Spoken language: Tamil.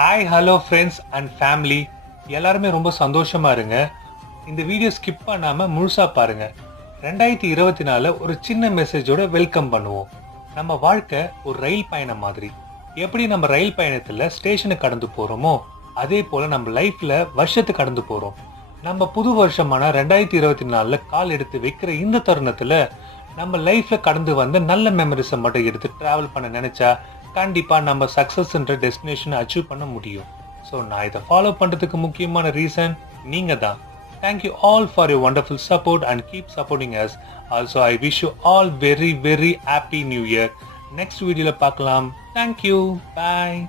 Hi hello friends and family, எல்லாருமே ரொம்ப சந்தோஷமா இருங்க. இந்த வீடியோ ஸ்கிப் பண்ணாம முழுசா பாருங்க. 2024 ஒரு சின்ன மெசேஜோட வெல்கம் பண்ணுவோம். நம்ம வாழ்க்கை ஒரு ரயில் பயணம் மாதிரி. எப்படி நம்ம ரயில் பயணத்துல ஸ்டேஷனுக்கு கடந்து போறோமோ அதே போல நம்ம லைஃப்ல வருஷத்தை கடந்து போறோம். நம்ம புது வருஷமான 2024 கால் எடுத்து வைக்கிற இந்த தருணத்துல நம்ம லைஃப்ல கடந்து வந்த நல்ல மெமரிஸை மட்டும் எடுத்து டிராவல் பண்ண நினைச்சா கண்டிப்பா நம்ம சக்சஸ்ன்ற டெஸ்டினேஷனை அச்சீவ் பண்ண முடியும். ஸோ நான் இதை ஃபாலோ பண்றதுக்கு முக்கியமான ரீசன் நீங்க தான். Thank you all for your wonderful support and keep supporting us. Also, I wish you all very happy new year. Next video பார்க்கலாம். Thank you. Bye.